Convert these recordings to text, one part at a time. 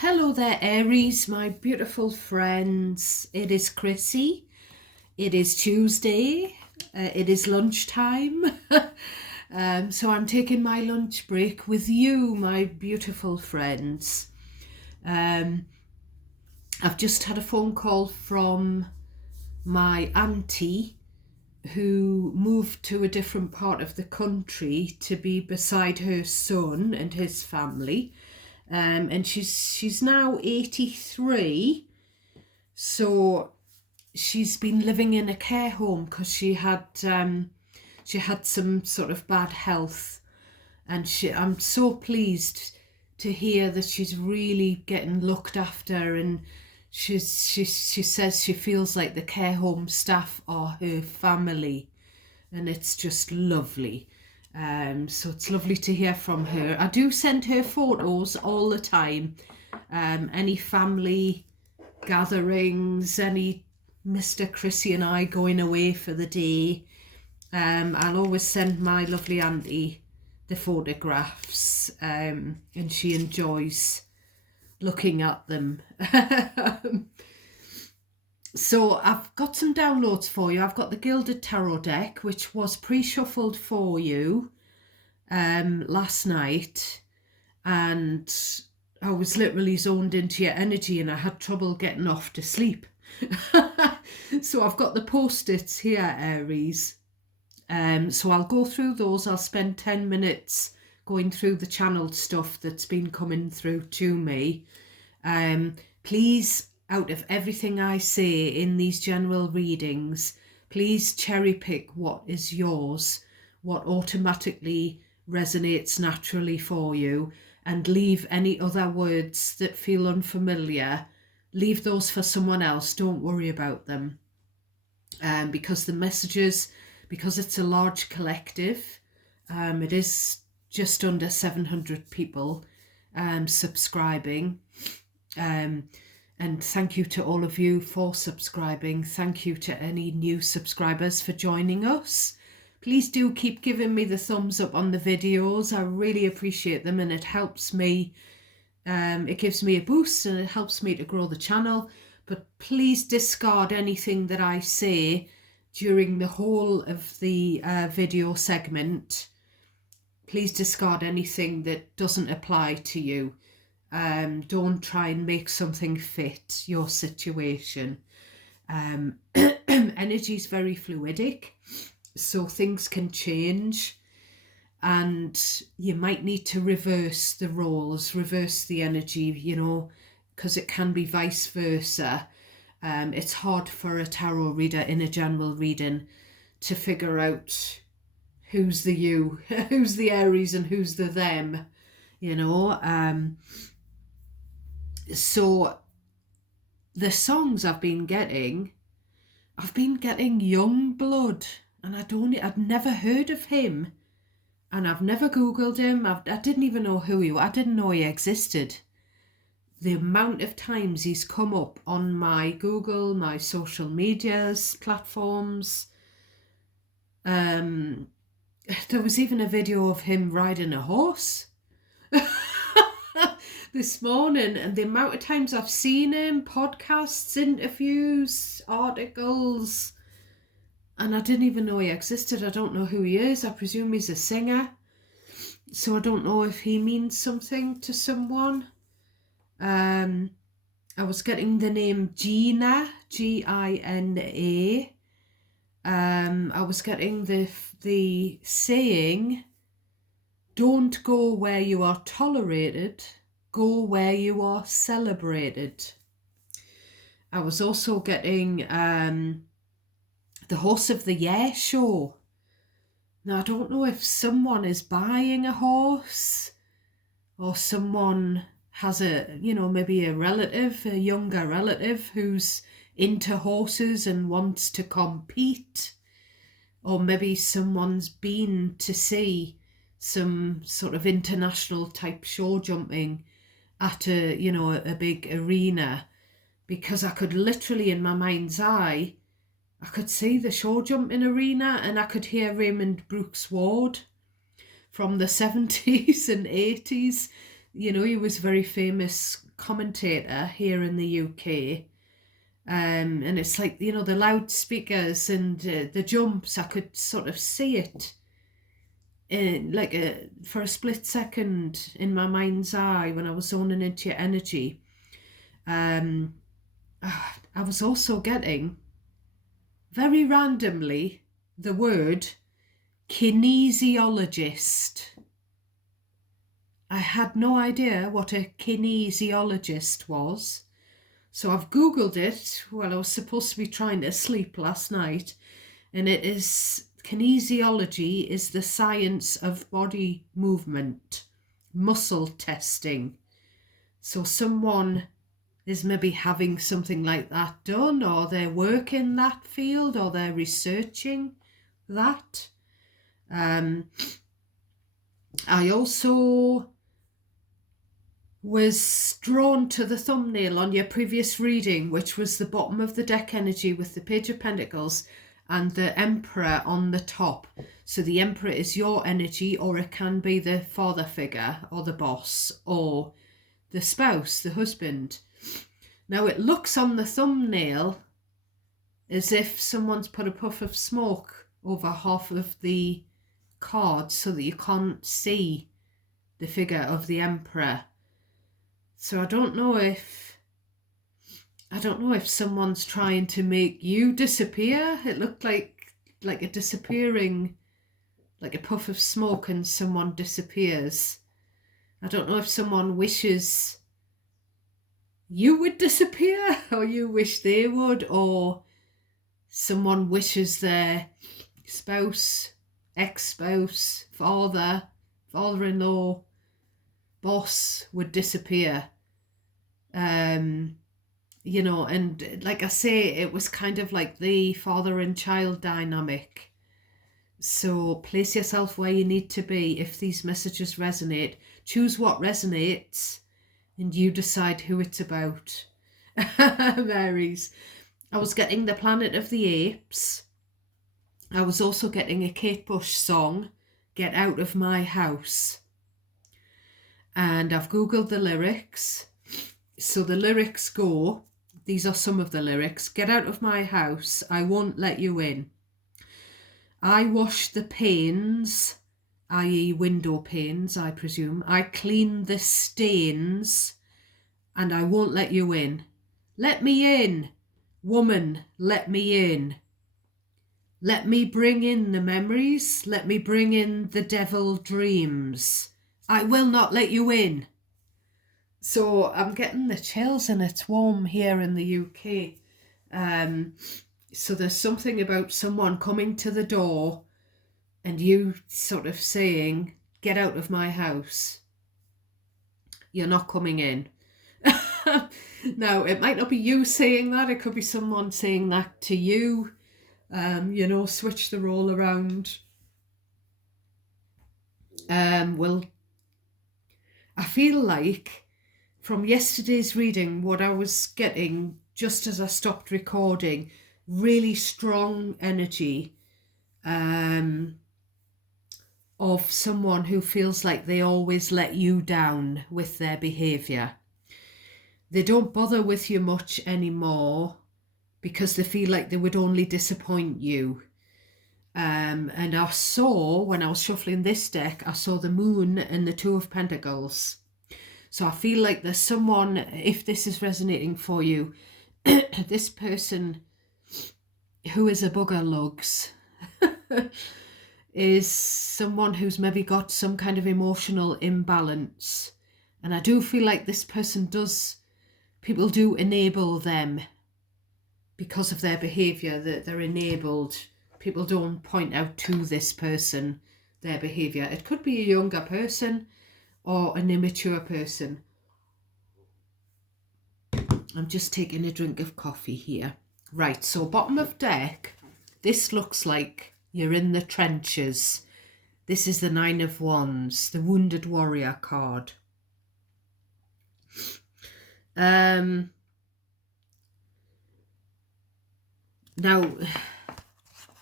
Hello there, Aries, my beautiful friends. It is Chrissy. It is Tuesday. It is lunchtime. So I'm taking my lunch break with you, my beautiful friends. Um, I've just had a phone call from my auntie who moved to a different part of the country to be beside her son and his family. And she's now 83, so she's been living in a care home because she had some sort of bad health, and I'm so pleased to hear that she's really getting looked after, and she says she feels like the care home staff are her family, and it's just lovely. So it's lovely to hear from her. I do send her photos all the time. Any family gatherings, any Mr. Chrissy and I going away for the day, I'll always send my lovely auntie the photographs, and she enjoys looking at them. So I've got some downloads for you. I've got the Gilded Tarot deck, which was pre-shuffled for you last night, and I was literally zoned into your energy and I had trouble getting off to sleep. So I've got the post-its here, Aries. So I'll go through those. I'll spend 10 minutes going through the channeled stuff that's been coming through to me. Please, out of everything I say in these general readings, please cherry pick what is yours, what automatically resonates naturally for you, and leave any other words that feel unfamiliar. Leave those for someone else. Don't worry about them. Because the messages, because it's a large collective, it is just under 700 people subscribing. And thank you to all of you for subscribing. Thank you to any new subscribers for joining us. Please do keep giving me the thumbs up on the videos. I really appreciate them, and it helps me. It gives me a boost and it helps me to grow the channel. But please discard anything that I say during the whole of the video segment. Please discard anything that doesn't apply to you. Don't try and make something fit your situation. Energy is very fluidic, so things can change, and you might need to reverse the roles, reverse the energy, because it can be vice versa. It's hard for a tarot reader in a general reading to figure out who's the you, who's the Aries and who's the them, So the songs I've been getting Young Blood, and I'd never heard of him, and I've never Googled him. I didn't even know who he was. I didn't know he existed. The amount of times he's come up on my Google, my social medias platforms. There was even a video of him riding a horse this morning, and the amount of times I've seen him, podcasts, interviews, articles, and I didn't even know he existed. I don't know who he is. I presume he's a singer, so I don't know if he means something to someone. I was getting the name Gina, Gina. I was getting the saying, don't go where you are tolerated, go where you are celebrated. I was also getting the Horse of the Year show. Now, I don't know if someone is buying a horse, or someone has maybe a relative, a younger relative who's into horses and wants to compete, or maybe someone's been to see some sort of international type show jumping at a big arena, because I could literally, in my mind's eye, I could see the show jumping arena, and I could hear Raymond Brooks Ward from the 70s and 80s. He was very famous commentator here in the UK. And it's like, you know, the loudspeakers and the jumps, I could sort of see it in for a split second in my mind's eye when I was zoning into your energy. I was also getting, very randomly, the word kinesiologist. I had no idea what a kinesiologist was. So I've Googled it while I was supposed to be trying to sleep last night. And it is, kinesiology is the science of body movement, muscle testing. So someone is maybe having something like that done, or they work in that field, or they're researching that. I also was drawn to the thumbnail on your previous reading, which was the bottom of the deck energy with the Page of Pentacles and the Emperor on the top. So the Emperor is your energy, or it can be the father figure or the boss or the spouse, the husband. Now it looks on the thumbnail as if someone's put a puff of smoke over half of the card so that you can't see the figure of the Emperor. So I don't know if someone's trying to make you disappear. It looked like a disappearing, like a puff of smoke and someone disappears. I don't know if someone wishes you would disappear, or you wish they would, or someone wishes their spouse, ex-spouse, father-in-law, boss would disappear. You know, and like I say, it was kind of like the father and child dynamic. So place yourself where you need to be. If these messages resonate, choose what resonates and you decide who it's about. Aries. I was getting the Planet of the Apes. I was also getting a Kate Bush song, Get Out of My House. And I've Googled the lyrics. So the lyrics go, these are some of the lyrics. Get out of my house, I won't let you in. I wash the panes, i.e. window panes, I presume. I clean the stains, and I won't let you in. Let me in, woman, let me in. Let me bring in the memories, let me bring in the devil dreams. I will not let you in. So I'm getting the chills, and it's warm here in the UK. So there's something about someone coming to the door and you sort of saying, get out of my house. You're not coming in. Now, it might not be you saying that. It could be someone saying that to you. You know, switch the role around. Well, I feel like from yesterday's reading, what I was getting just as I stopped recording, really strong energy of someone who feels like they always let you down with their behaviour. They don't bother with you much anymore because they feel like they would only disappoint you. And I saw, when I was shuffling this deck, I saw the Moon and the Two of Pentacles. So I feel like there's someone, if this is resonating for you, this person who is a bugger lugs is someone who's maybe got some kind of emotional imbalance. And I do feel like this person people do enable them because of their behaviour, that they're enabled. People don't point out to this person their behaviour. It could be a younger person or an immature person. I'm just taking a drink of coffee here. Right, so bottom of deck, this looks like you're in the trenches. This is the Nine of Wands, the Wounded Warrior card. Now,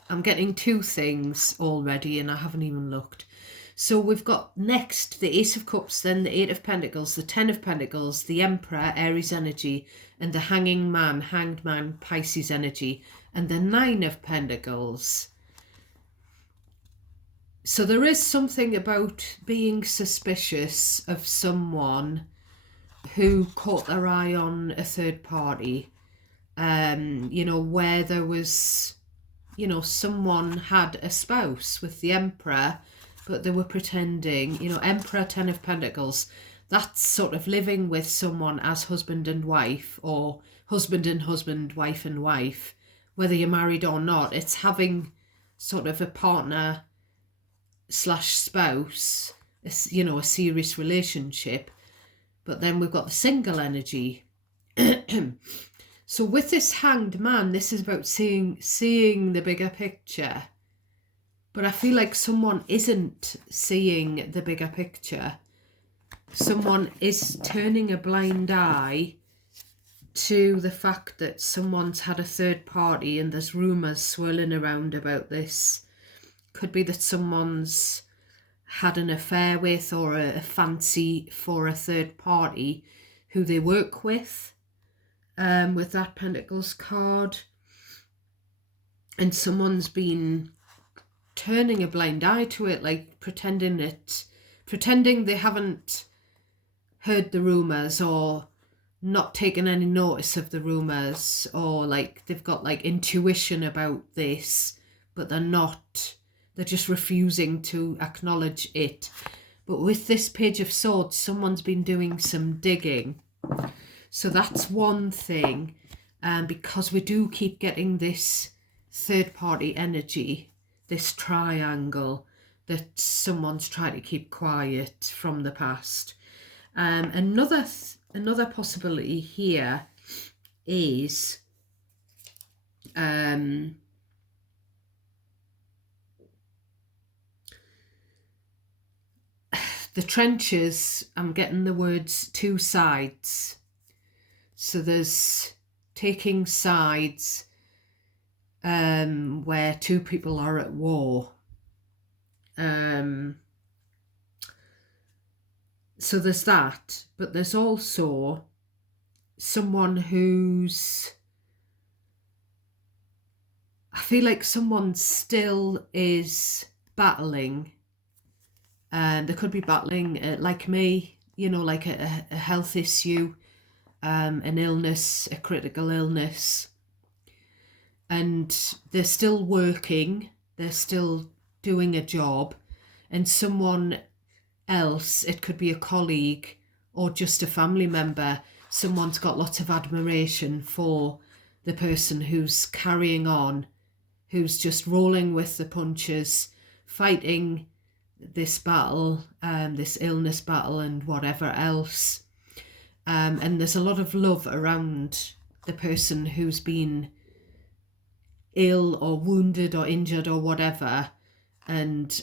I'm getting two things already and I haven't even looked. So we've got next the Ace of Cups, then the Eight of Pentacles, the Ten of Pentacles, the Emperor, Aries energy, and the Hanged Man, Pisces energy, and the Nine of Pentacles. So there is something about being suspicious of someone who caught their eye on a third party, you know, where there was, you know, someone had a spouse with the Emperor, but they were pretending, you know, Emperor, Ten of Pentacles, that's sort of living with someone as husband and wife, or husband and husband, wife and wife, whether you're married or not. It's having sort of a partner slash spouse, you know, a serious relationship. But then we've got the single energy. So with this Hanged Man, this is about seeing the bigger picture. But I feel like someone isn't seeing the bigger picture. Someone is turning a blind eye to the fact that someone's had a third party, and there's rumours swirling around about this. Could be that someone's had an affair with, or a fancy for a third party who they work with that Pentacles card. And someone's been turning a blind eye to it, like pretending they haven't heard the rumours, or not taken any notice of the rumours, or like they've got like intuition about this, but they're just refusing to acknowledge it. But with this Page of Swords, someone's been doing some digging. So that's one thing, because we do keep getting this third party energy, this triangle that someone's trying to keep quiet from the past. Another possibility here is the trenches. I'm getting the words two sides. So there's taking sides where two people are at war. So there's that, but there's also someone who's, I feel like someone still is battling, and they could be battling like me, you know, like a health issue, an illness, a critical illness, and they're still working, they're still doing a job, and someone else, it could be a colleague or just a family member, someone's got lots of admiration for the person who's carrying on, who's just rolling with the punches, fighting this battle, this illness battle and whatever else. And there's a lot of love around the person who's been ill or wounded or injured or whatever, and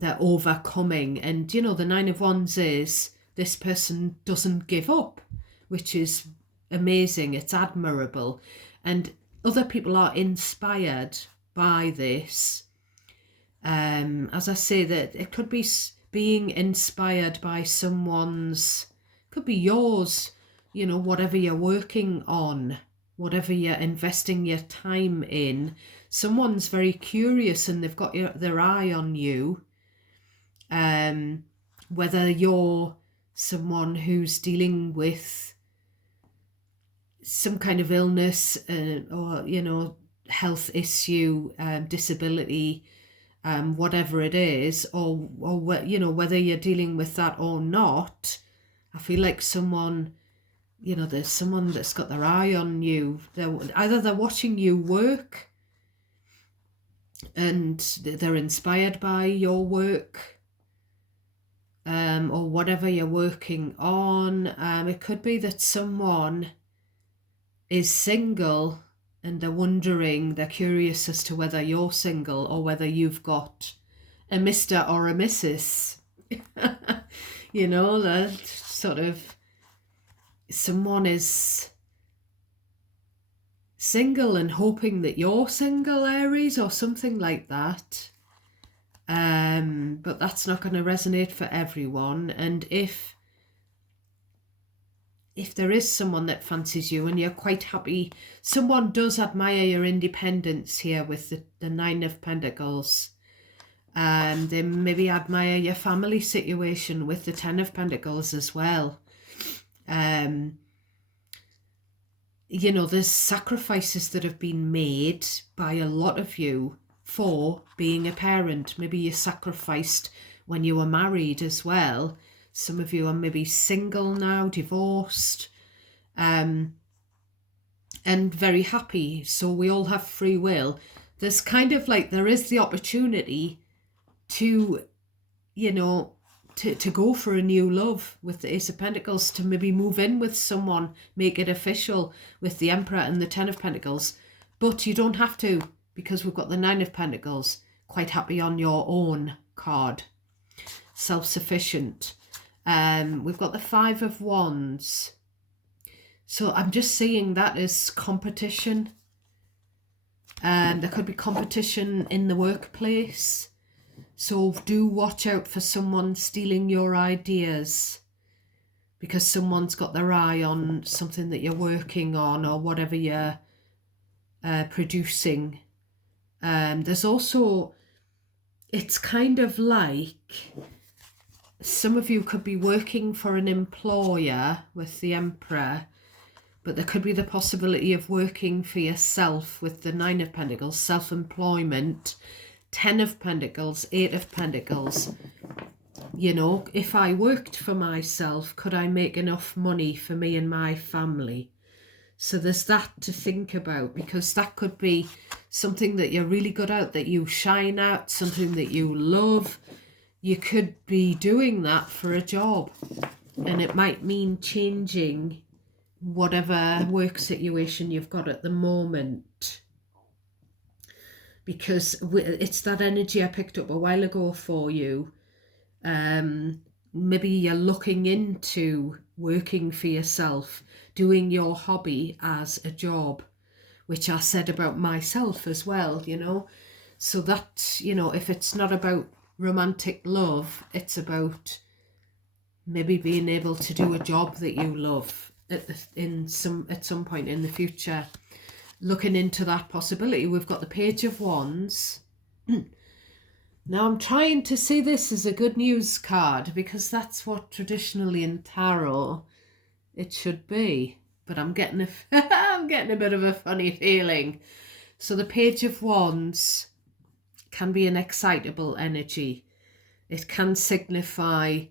they're overcoming. And, you know, the Nine of Wands is this person doesn't give up, which is amazing. It's admirable. And other people are inspired by this. As I say, that it could be being inspired by someone's, could be yours, you know, whatever you're working on, whatever you're investing your time in. Someone's very curious and they've got their eye on you. Whether you're someone who's dealing with some kind of illness or, you know, health issue, disability, whatever it is, or you know, whether you're dealing with that or not, I feel like someone, you know, there's someone that's got their eye on you. They're watching you work and they're inspired by your work, or whatever you're working on. It could be that someone is single and they're curious as to whether you're single or whether you've got a Mr. or a Mrs. You know, that sort of, someone is single and hoping that you're single, Aries, or something like that. But that's not going to resonate for everyone. And if there is someone that fancies you and you're quite happy, someone does admire your independence here with the Nine of Pentacles. They maybe admire your family situation with the Ten of Pentacles as well. You know, there's sacrifices that have been made by a lot of you for being a parent. Maybe you sacrificed when you were married as well. Some of you are maybe single now, divorced, and very happy. So we all have free will. There's kind of like, there is the opportunity to, you know, to go for a new love with the Ace of Pentacles, to maybe move in with someone, make it official with the Emperor and the Ten of Pentacles. But you don't have to, because we've got the Nine of Pentacles, quite happy on your own card. Self-sufficient. We've got the Five of Wands. So I'm just seeing that as competition. There could be competition in the workplace. So do watch out for someone stealing your ideas, because someone's got their eye on something that you're working on or whatever you're producing. There's also, it's kind of like some of you could be working for an employer with the Emperor, but there could be the possibility of working for yourself with the Nine of Pentacles, self-employment. Ten of Pentacles, Eight of Pentacles. You know, if I worked for myself, could I make enough money for me and my family? So there's that to think about, because that could be something that you're really good at, that you shine at, something that you love. You could be doing that for a job, and it might mean changing whatever work situation you've got at the moment. Because it's that energy I picked up a while ago for you. Maybe you're looking into working for yourself, doing your hobby as a job, which I said about myself as well, you know. So that, you know, if it's not about romantic love, it's about maybe being able to do a job that you love at some point in the future. Looking into that possibility. We've got the Page of Wands. Now I'm trying to see this as a good news card, because that's what traditionally in tarot it should be. But I'm getting I'm getting a bit of a funny feeling. So the Page of Wands can be an excitable energy. It can signify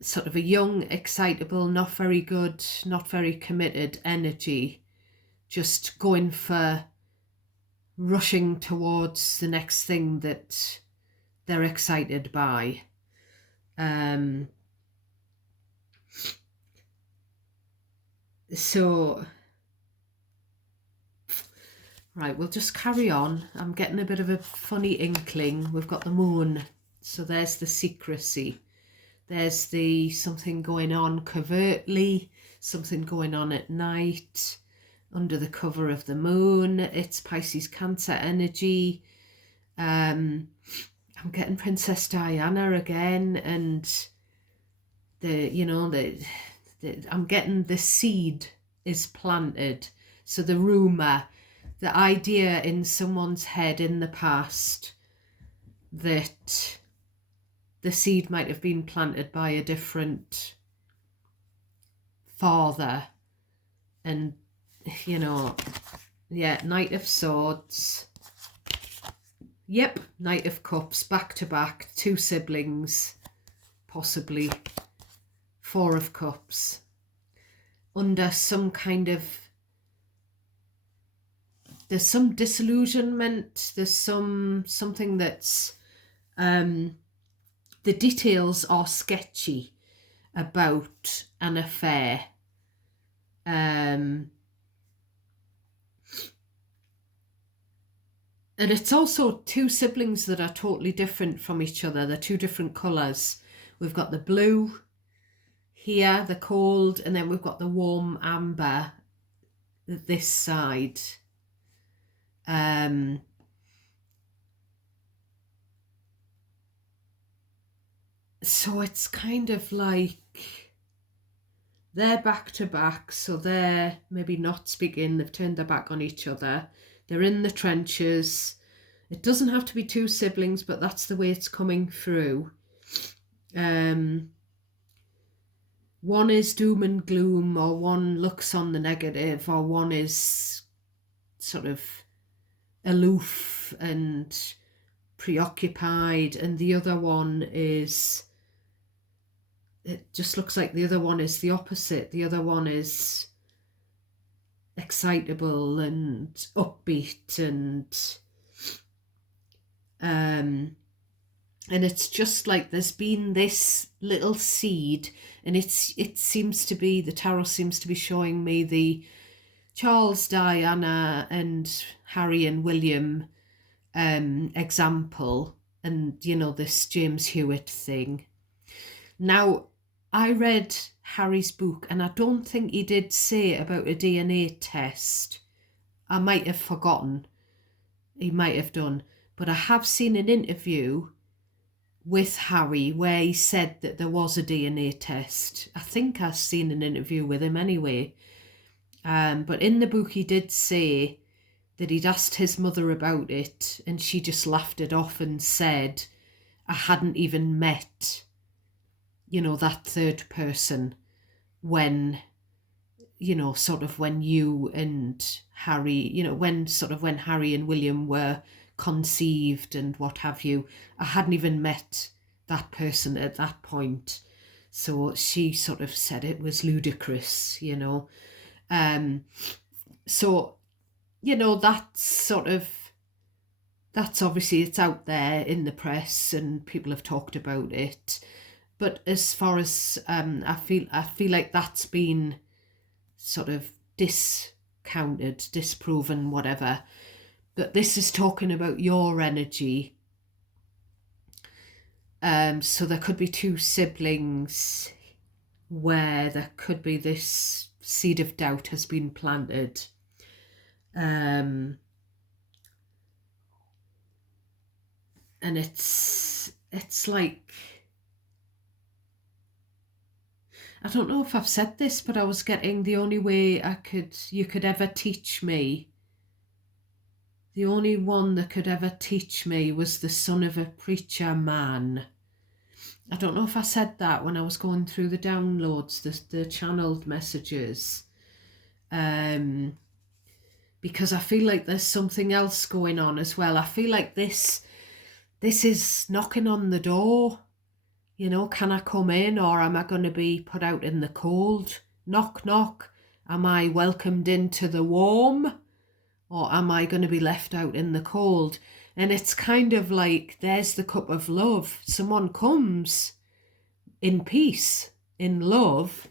sort of a young, excitable, not very good, not very committed energy. Just going for, rushing towards the next thing that they're excited by. So, right, we'll just carry on. I'm getting a bit of a funny inkling. We've got the Moon. So there's the secrecy. There's the something going on covertly, something going on at night, under the cover of the moon. It's Pisces Cancer energy. I'm getting Princess Diana again, and I'm getting the seed is planted. So the rumor, the idea in someone's head in the past that the seed might have been planted by a different father, and you know, yeah, Knight of Swords. Yep, Knight of Cups, back to back, two siblings, possibly. Four of Cups. Under some kind of, there's some disillusionment, there's something that's, the details are sketchy about an affair. And it's also two siblings that are totally different from each other. They're two different colours. We've got the blue here, the cold, and then we've got the warm amber this side. So it's kind of like they're back to back, so they're maybe not speaking, they've turned their back on each other, they're in the trenches. It doesn't have to be two siblings, but that's the way it's coming through. One is doom and gloom, or one looks on the negative, or one is sort of aloof and preoccupied, and the other one is, it just looks like the other one is the opposite. The other one is excitable and upbeat, and it's just like there's been this little seed, and it seems to be, the tarot seems to be showing me the Charles, Diana and Harry and William example, and this James Hewitt thing. Now, I read Harry's book, and I don't think he did say about a DNA test. I might have forgotten. He might have done. But I have seen an interview with Harry where he said that there was a DNA test. I think I've seen an interview with him anyway. But in the book he did say that he'd asked his mother about it, and she just laughed it off and said, I hadn't even met, that third person when, sort of when you and Harry, when Harry and William were conceived and what have you. I hadn't even met that person at that point. So she sort of said it was ludicrous, So, that's obviously, it's out there in the press and people have talked about it. But as far as I feel like that's been sort of discounted, disproven, whatever. But this is talking about your energy. So there could be two siblings where there could be this seed of doubt has been planted. And it's like, I don't know if I've said this, but I was getting the only way you could ever teach me. The only one that could ever teach me was the son of a preacher man. I don't know if I said that when I was going through the downloads, the channeled messages. Because I feel like there's something else going on as well. I feel like this is knocking on the door. Can I come in, or am I going to be put out in the cold? Knock, knock. Am I welcomed into the warm? Or am I going to be left out in the cold? And it's kind of like, there's the cup of love. Someone comes in peace, in love.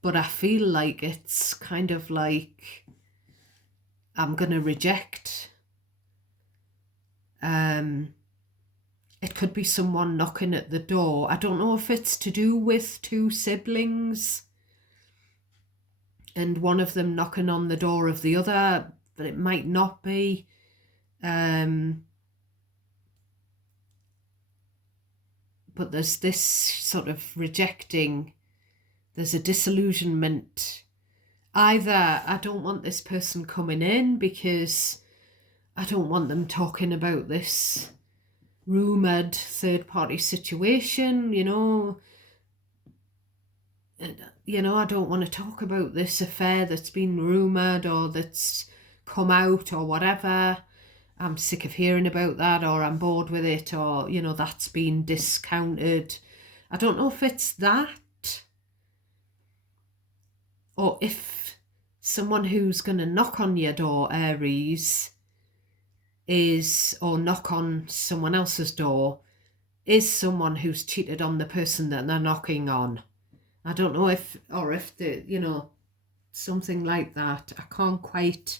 But I feel like it's kind of like I'm going to reject. It could be someone knocking at the door. I don't know if it's to do with two siblings and one of them knocking on the door of the other, but it might not be. But there's this sort of rejecting, there's a disillusionment. Either I don't want this person coming in because I don't want them talking about this rumoured third-party situation, I don't want to talk about this affair that's been rumoured or that's come out or whatever. I'm sick of hearing about that, or I'm bored with it, or, that's been discounted. I don't know if it's that, or if someone who's going to knock on your door, Aries, or knock on someone else's door, is someone who's cheated on the person that they're knocking on. I don't know if something like that. I can't quite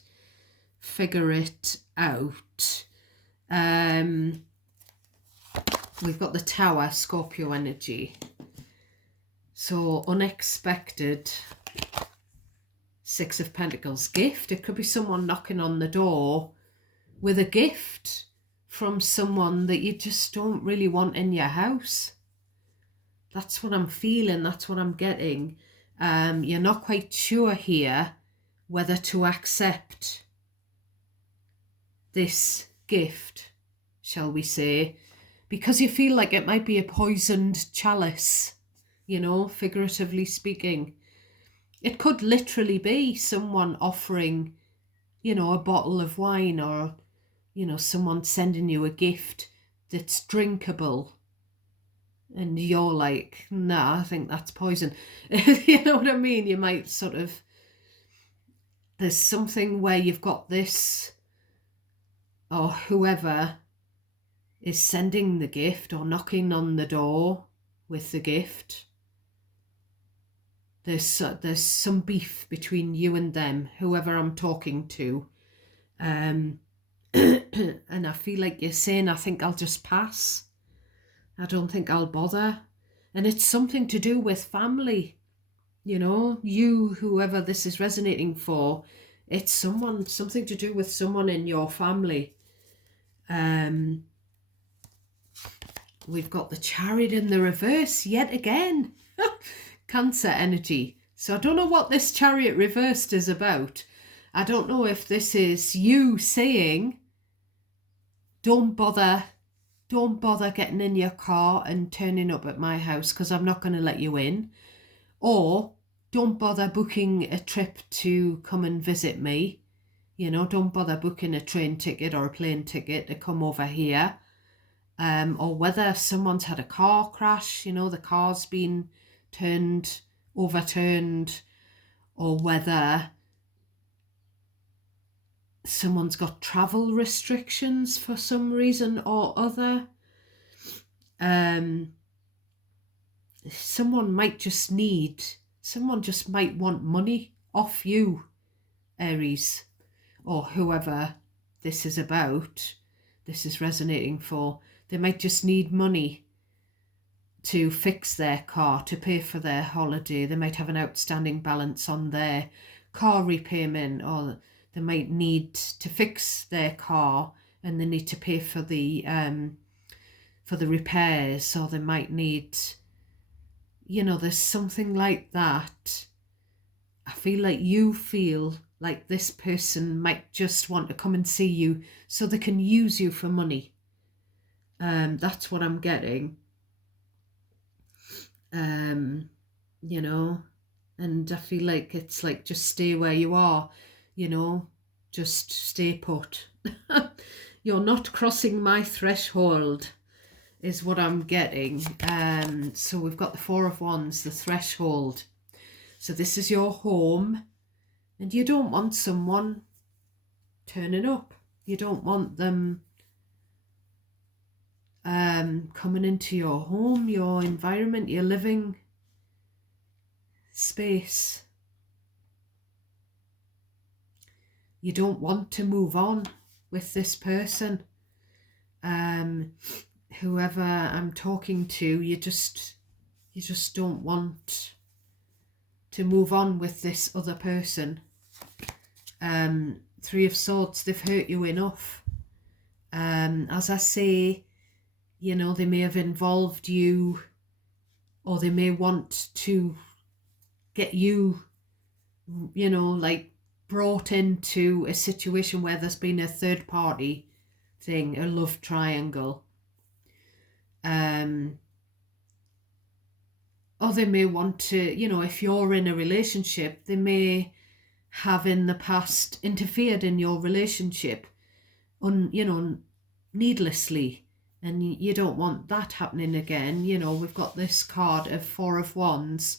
figure it out. We've got the Tower, Scorpio energy. So unexpected, Six of Pentacles, gift. It could be someone knocking on the door with a gift from someone that you just don't really want in your house. That's what I'm feeling. That's what I'm getting. You're not quite sure here whether to accept this gift, shall we say, because you feel like it might be a poisoned chalice, you know, figuratively speaking. It could literally be someone offering, you know, a bottle of wine, or, you know, someone sending you a gift that's drinkable. And you're like, nah, I think that's poison. You know what I mean? You might sort of, there's something where you've got this, or whoever is sending the gift or knocking on the door with the gift. There's some beef between you and them, whoever I'm talking to. And I feel like you're saying, I think I'll just pass. I don't think I'll bother. And it's something to do with family. You know, you, whoever this is resonating for, it's something to do with someone in your family. We've got the Chariot in the reverse yet again. Cancer energy. So I don't know what this Chariot reversed is about. I don't know if this is you saying, don't bother getting in your car and turning up at my house because I'm not going to let you in. Or don't bother booking a trip to come and visit me. You know, don't bother booking a train ticket or a plane ticket to come over here. Or whether someone's had a car crash, you know, the car's been overturned, or whether someone's got travel restrictions for some reason or other. Someone just might want money off you, Aries, or whoever this is about, this is resonating for. They might just need money to fix their car, to pay for their holiday. They might have an outstanding balance on their car repayment, or they might need to fix their car and they need to pay for the repairs, or they might need, you know, there's something like that. I feel like this person might just want to come and see you so they can use you for money. That's what I'm getting. You know, and I feel like it's like, just stay where you are, you know, just stay put. You're not crossing my threshold, is what I'm getting. So we've got the Four of Wands, the threshold. So this is your home, and you don't want someone turning up. You don't want them coming into your home, your environment, your living space. You don't want to move on with this person. Whoever I'm talking to, you just don't want to move on with this other person. Three of Swords, they've hurt you enough. As I say, you know, they may have involved you, or they may want to get you, you know, like brought into a situation where there's been a third party thing, a love triangle. Or they may want to, you know, if you're in a relationship, they may have in the past interfered in your relationship, you know, needlessly, and you don't want that happening again. You know, we've got this card of Four of Wands.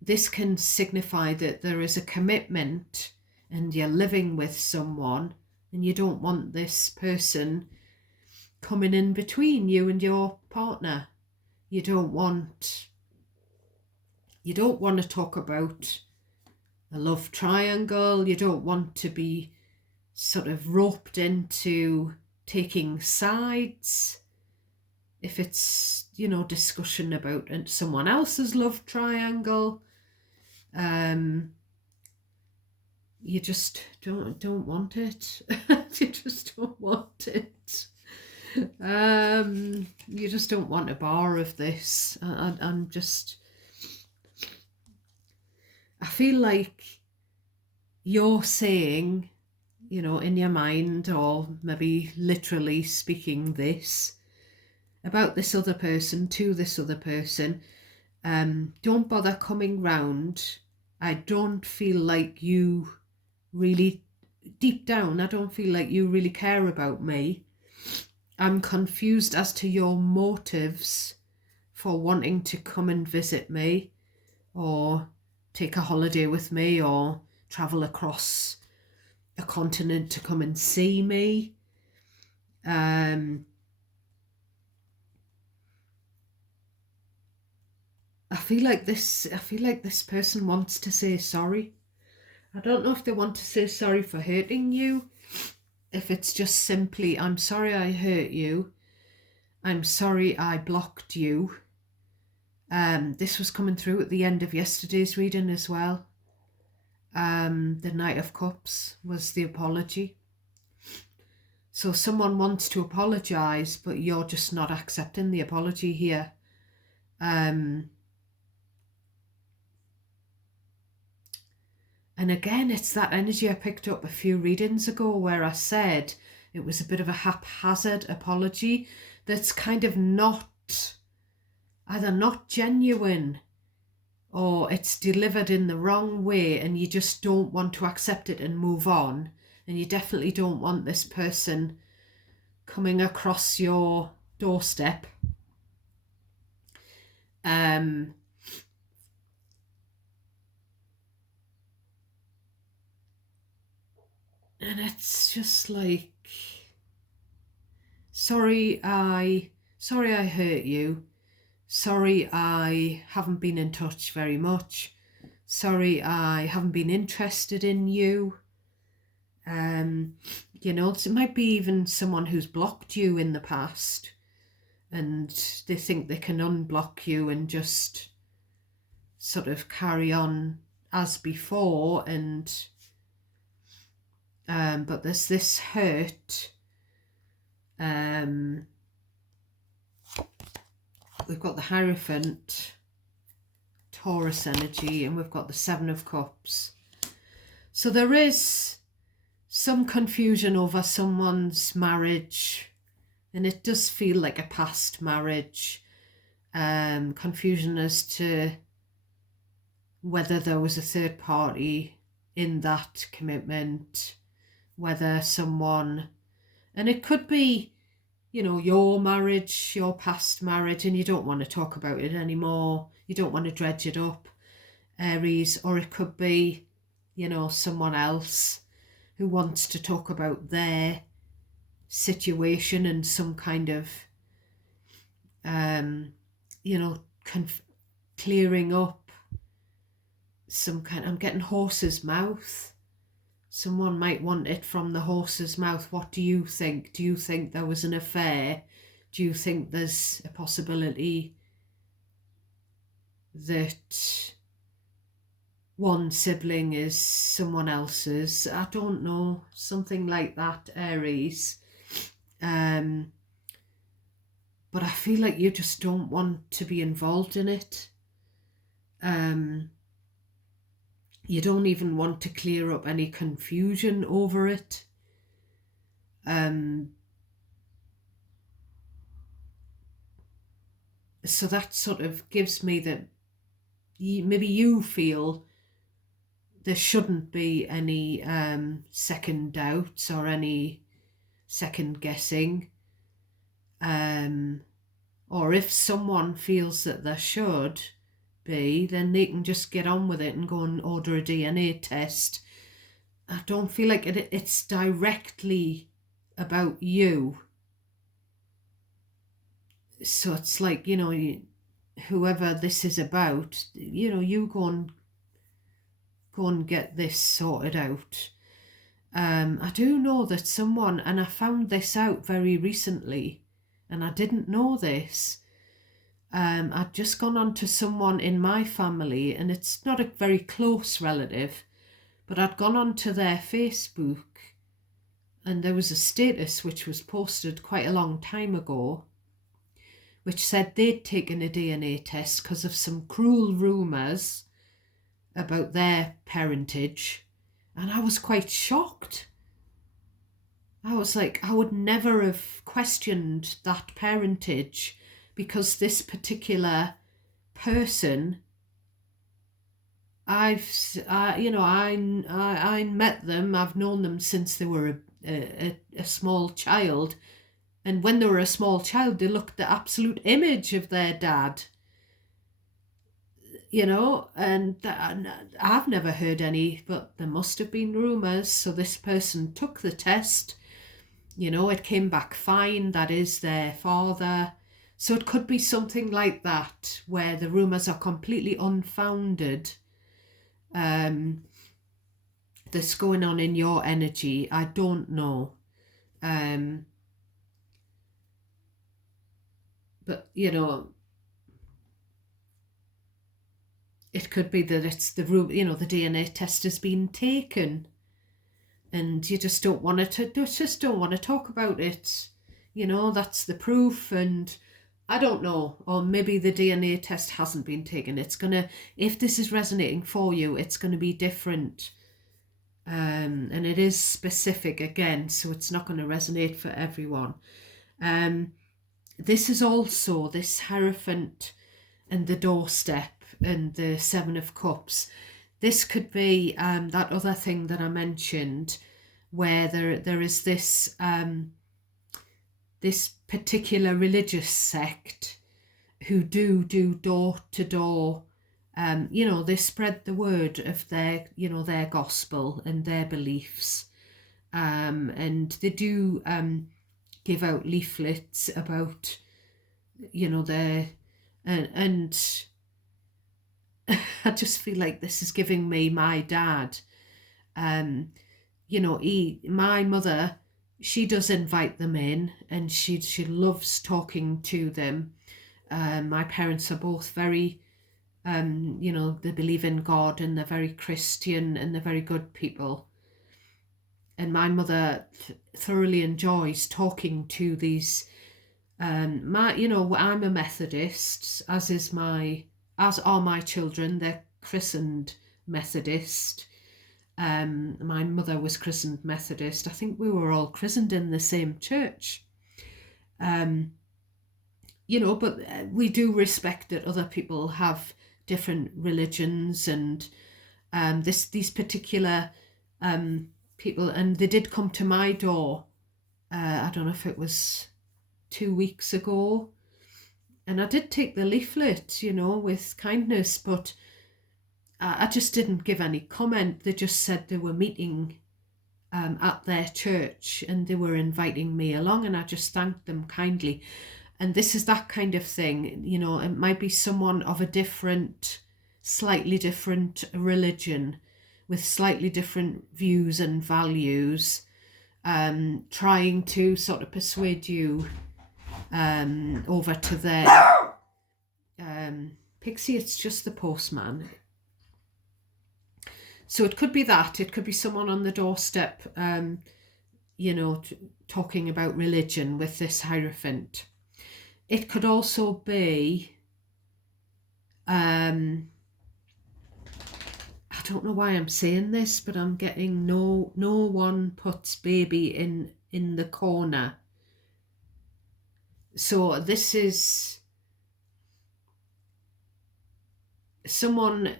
This can signify that there is a commitment and you're living with someone, and you don't want this person coming in between you and your partner. You don't want to talk about a love triangle. You don't want to be sort of roped into taking sides. If it's, you know, discussion about someone else's love triangle, you just don't want it. You just don't want it. You just don't want a bar of this. I'm just, I feel like you're saying, you know, in your mind, or maybe literally speaking this about this other person to this other person. Don't bother coming round. I don't feel like you really, deep down, I don't feel like you really care about me. I'm confused as to your motives for wanting to come and visit me, or take a holiday with me, or travel across a continent to come and see me. I feel like this person wants to say sorry. I don't know if they want to say sorry for hurting you, if it's just simply, I'm sorry I hurt you, I'm sorry I blocked you. This was coming through at the end of yesterday's reading as well. The Knight of Cups was the apology. So someone wants to apologise, but you're just not accepting the apology here. And again, it's that energy I picked up a few readings ago where I said it was a bit of a haphazard apology that's kind of either not genuine, or it's delivered in the wrong way and you just don't want to accept it and move on. And you definitely don't want this person coming across your doorstep. And it's just like, sorry I hurt you. Sorry I haven't been in touch very much. Sorry I haven't been interested in you. You know, it might be even someone who's blocked you in the past, and they think they can unblock you and just sort of carry on as before. And but there's this hurt. We've got the Hierophant, Taurus energy, and we've got the Seven of Cups. So there is some confusion over someone's marriage, and it does feel like a past marriage. Confusion as to whether there was a third party in that commitment, whether someone, and it could be, you know, your marriage, your past marriage, and you don't want to talk about it anymore. You don't want to dredge it up, Aries. Or it could be, you know, someone else who wants to talk about their situation and some kind of, you know, clearing up some kind. I'm getting horse's mouth. Someone might want it from the horse's mouth. What do you think? Do you think there was an affair? Do you think there's a possibility that one sibling is someone else's? I don't know. Something like that, Aries. But I feel like you just don't want to be involved in it. You don't even want to clear up any confusion over it. So that sort of gives me that maybe you feel there shouldn't be any second doubts or any second guessing. Or if someone feels that there should be, then they can just get on with it and go and order a DNA test. I don't feel like it's directly about you. So it's like, you know, whoever this is about, you know, you go and get this sorted out. I do know that someone, and I found this out very recently, and I didn't know this. I'd just gone on to someone in my family, and it's not a very close relative, but I'd gone on to their Facebook, and there was a status which was posted quite a long time ago which said they'd taken a DNA test because of some cruel rumours about their parentage. And I was quite shocked. I was like, I would never have questioned that parentage because this particular person, I met them, I've known them since they were a small child. And when they were a small child, they looked the absolute image of their dad. And I've never heard any, but there must have been rumours. So this person took the test, it came back fine, that is their father. So it could be something like that, where the rumours are completely unfounded. That's going on in your energy, I don't know. But, it could be that it's the DNA test has been taken and you just don't want to talk about it. That's the proof, and I don't know. Or maybe the DNA test hasn't been taken. If this is resonating for you, it's going to be different. And it is specific again, so it's not going to resonate for everyone. This is also this Hierophant and the doorstep and the Seven of Cups. This could be that other thing that I mentioned, where there is this this particular religious sect who do door to door. They spread the word of their gospel and their beliefs, and they do give out leaflets about their and I just feel like this is giving me my dad. My mother, she does invite them in, and she loves talking to them. My parents are both very, they believe in God and they're very Christian and they're very good people. And my mother thoroughly enjoys talking to these. I'm a Methodist, as are my children. They're christened Methodist. My mother was christened Methodist. I think we were all christened in the same church. But we do respect that other people have different religions, and these particular people, and they did come to my door. I don't know if it was 2 weeks ago, and I did take the leaflet, with kindness, but I just didn't give any comment. They just said they were meeting at their church and they were inviting me along, and I just thanked them kindly. And this is that kind of thing, it might be someone of a slightly different religion with slightly different views and values, trying to sort of persuade you over to their Pixie, it's just the postman. So it could be that. It could be someone on the doorstep, talking about religion with this Hierophant. It could also be, I don't know why I'm saying this, but I'm getting no one puts baby in the corner. So this is someone,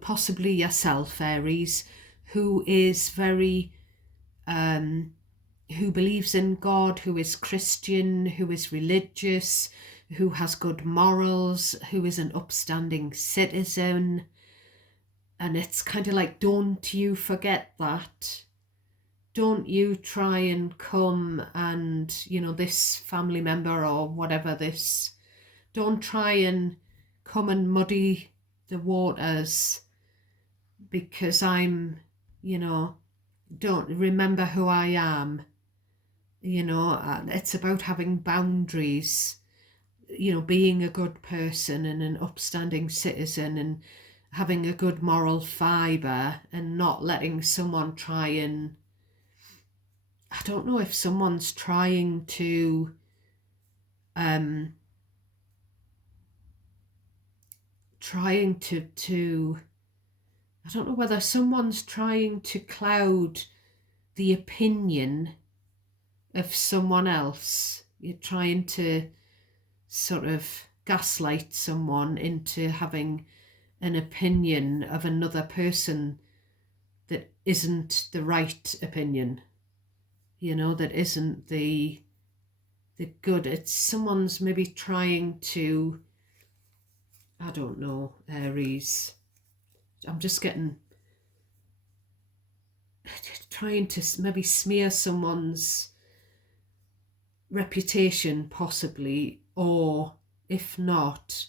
possibly yourself, Aries, who is very, who believes in God, who is Christian, who is religious, who has good morals, who is an upstanding citizen. And it's kind of like, don't you forget that. Don't you try and come and, this family member or whatever don't try and come and muddy the waters because I'm, don't remember who I am. It's about having boundaries, being a good person and an upstanding citizen and having a good moral fibre and not letting someone try and I don't know if someone's trying to I don't know whether someone's trying to cloud the opinion of someone else. You're trying to sort of gaslight someone into having an opinion of another person that isn't the right opinion, that isn't the good. It's someone's maybe trying to, I don't know, Aries. I'm just trying to maybe smear someone's reputation, possibly, or if not,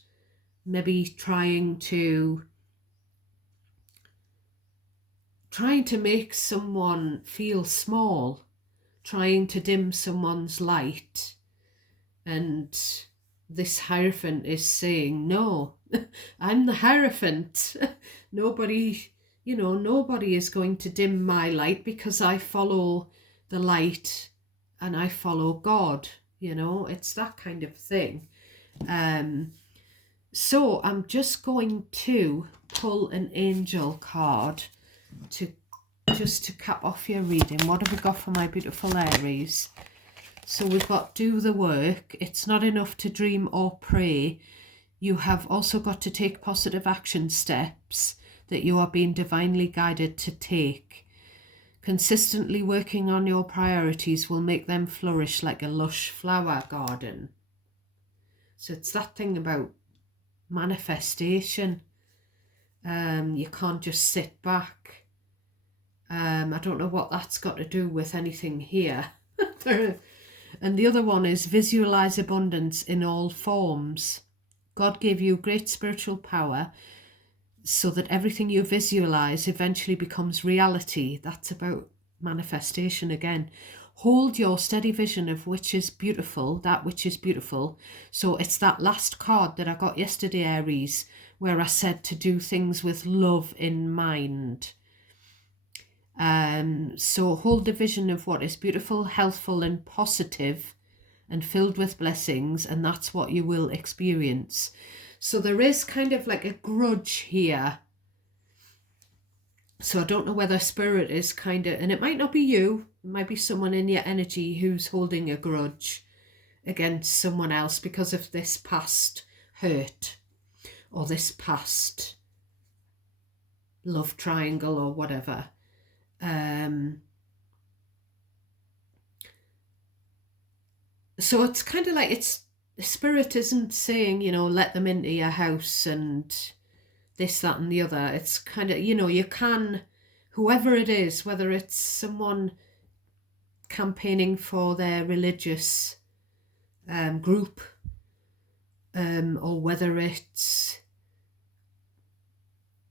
maybe trying to make someone feel small, trying to dim someone's light. And this Hierophant is saying, no, I'm the Hierophant. Nobody is going to dim my light, because I follow the light and I follow God. It's that kind of thing. So I'm just going to pull an angel card to cap off your reading. What have we got for my beautiful Aries? So we've got do the work. It's not enough to dream or pray. You have also got to take positive action steps that you are being divinely guided to take. Consistently working on your priorities will make them flourish like a lush flower garden. So it's that thing about manifestation. You can't just sit back. I don't know what that's got to do with anything here. And the other one is visualize abundance in all forms. God gave you great spiritual power so that everything you visualize eventually becomes reality. That's about manifestation again. Hold your steady vision of which is beautiful, that which is beautiful. So it's that last card that I got yesterday, Aries, where I said to do things with love in mind. So hold the vision of what is beautiful, healthful and positive and filled with blessings, and that's what you will experience. So there is kind of like a grudge here. So I don't know whether Spirit is kind of, and it might not be you, it might be someone in your energy who's holding a grudge against someone else because of this past hurt or this past love triangle or whatever. So it's kind of like Spirit isn't saying, let them into your house and this, that and the other. It's kind of, you can, whoever it is, whether it's someone campaigning for their religious group, or whether it's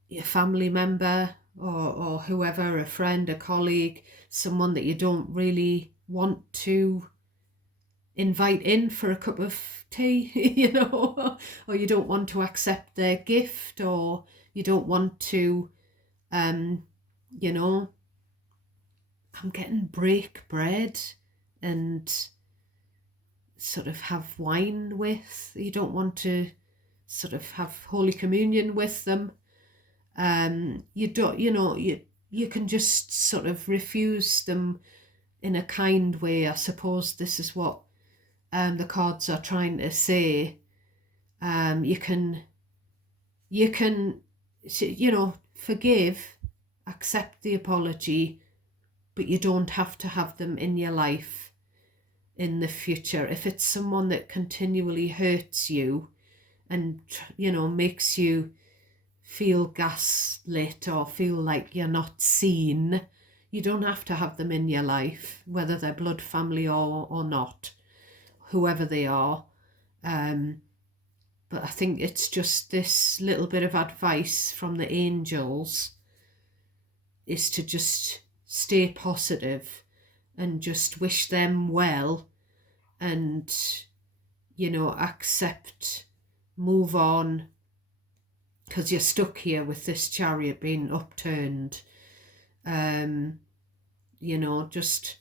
your family member or whoever, a friend, a colleague, someone that you don't really want to invite in for a cup of tea, or you don't want to accept their gift, or you don't want to, I'm getting break bread and sort of have wine with. You don't want to sort of have Holy Communion with them. You don't, you can just sort of refuse them in a kind way. I suppose this is what the cards are trying to say. You can, forgive, accept the apology, but you don't have to have them in your life in the future. If it's someone that continually hurts you and, makes you feel gaslit or feel like you're not seen, you don't have to have them in your life, whether they're blood family or not, whoever they are. But I think it's just this little bit of advice from the angels is to just stay positive and just wish them well and, accept, move on, because you're stuck here with this Chariot being upturned. Just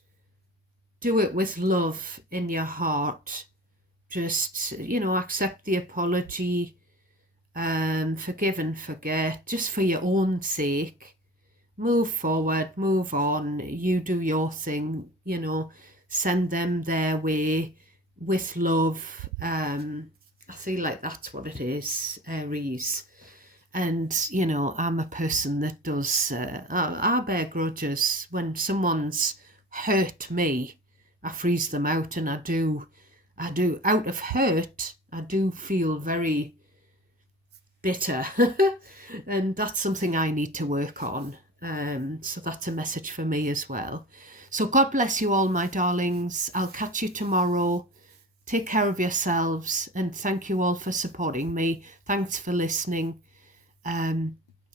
do it with love in your heart. Just, accept the apology, forgive and forget, just for your own sake. Move forward, move on, you do your thing, send them their way with love. I feel like that's what it is, Aries. And, I'm a person that does, I bear grudges. When someone's hurt me, I freeze them out, and out of hurt, I do feel very bitter. And that's something I need to work on. So that's a message for me as well. So God bless you all, my darlings. I'll catch you tomorrow. Take care of yourselves, and thank you all for supporting me. Thanks for listening.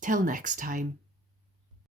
Till next time.